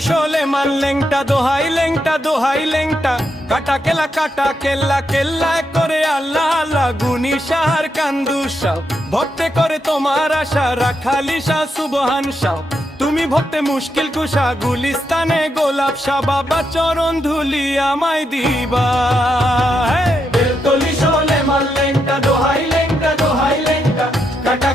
শোলে মান লেংটা দোহাই লেংটা কাটা কেল্লা কেল্লায় করে আল্লাহ আল্লাহ গুনি শাহর কান্দুসা ভক্তে করে তোমার আশা রাখালি শাহ সুবহান শাহ তুমি ভক্তে মুশকিল কুশা গুলিস্তানে গোলাপ শাহ বাবা চরণ ধুলি আমায় দিবা বেলতলি শোলে মান লেংটা দোহাই লেংটা কাটা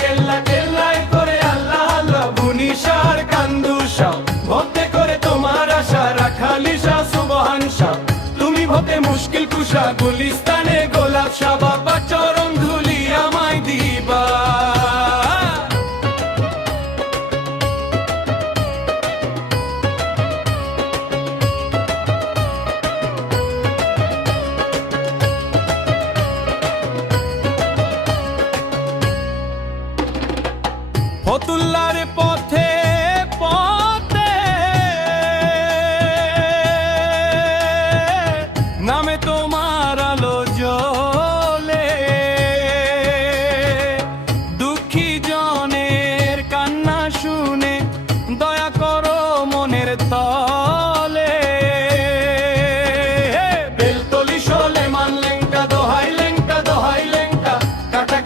কেল্লা কেল্লায় করে আল্লাহ আল্লাহ গুনি শাহর কান্দুসা ভক্তে করে তোমার আশা রাখালি শাহ সুবহান শাহ তুমি ভক্তে মুশকিল কুশা গুলিস্তানে গোলাপ শাহ বাবা চরণ ধুলি আমায় দিবা ফতুল্লার পথে পথে নামে তোমার আলো জ্বলে দুঃখী জনের কান্না শুনে দয়া করো মনের তলে বেলতলি শোলে মান লেংটা দোহাই লেংটা কাটা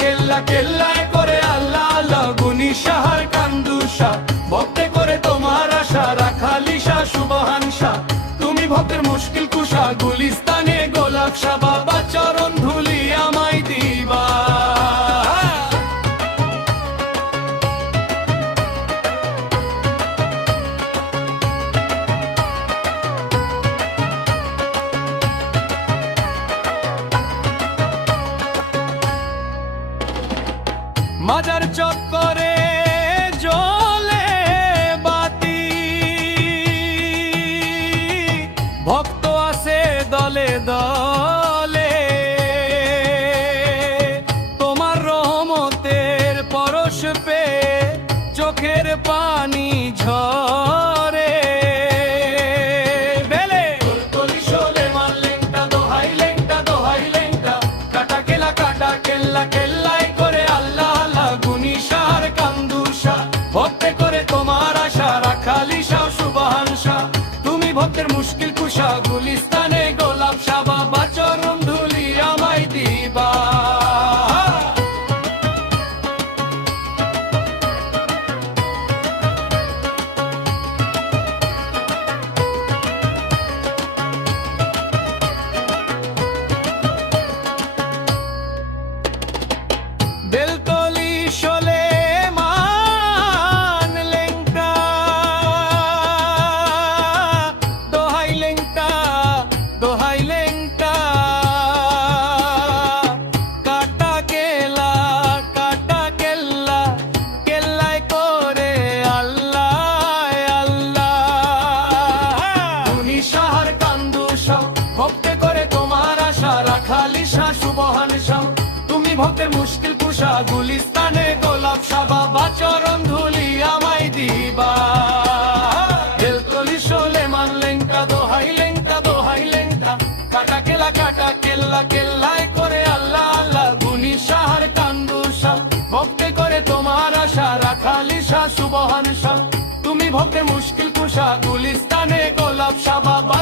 কেল্লা কেল্লায় করে আল্লাহ আল্লাহ গুনি শাহর কান্দুসা ভক্তে করে তোমার আশা রাখালি শাহ সুবহান শাহ তুমি ভক্তের মুশকিল কুশা গুলিস্তানে গোলাপ শাহ বাবা চরণ ধুলি আমায় দিবা মাজার চক্করে জ্বলে বাতি ভক্ত আছে দলে দলে তোমার রহমতের পরশ পেয়ে চোখের পানি ঝরে বেলতলি শোলে মান লেংটা দোহাই লেংটা কাটা কেল্লা কেল্লায় করে আল্লাহ আল্লাহ গুনি শাহর কান্দুসা ভক্তে করে তোমার আশা রাখালি শাহ সুবহান শাহ তুমি ভক্তের মুশকিল কুশা গুলিস্তানে গোলাপ শাহ বাবা চরণ ধুলি আমায় দিবা বেলতলি শোলে মান লেংটা দোহাই লেংটা কাটা কেল্লা কেল্লায় করে আল্লাহ আল্লাহ গুনি শাহর কান্দুসা ভক্তে করে তোমার আশা রাখালি শাহ সুবহান শাহ তুমি ভক্তের মুশকিল কুশা গুলিস্তানে গোলাপ শাহ বাবা চরণ ধুলি আমায় দিবা বেলতলি শোলে মান লেংটা দোহাই লেংটা কাটা কেল্লা কেল্লায় করে আল্লাহ আল্লাহ গুনি শাহর কান্দুসা ভক্তে করে তোমার আশা রাখালি শাহ সুবহান শাহ তুমি ভক্তের মুশকিল কুশা গুলিস্তানে গোলাপ শাহ বাবা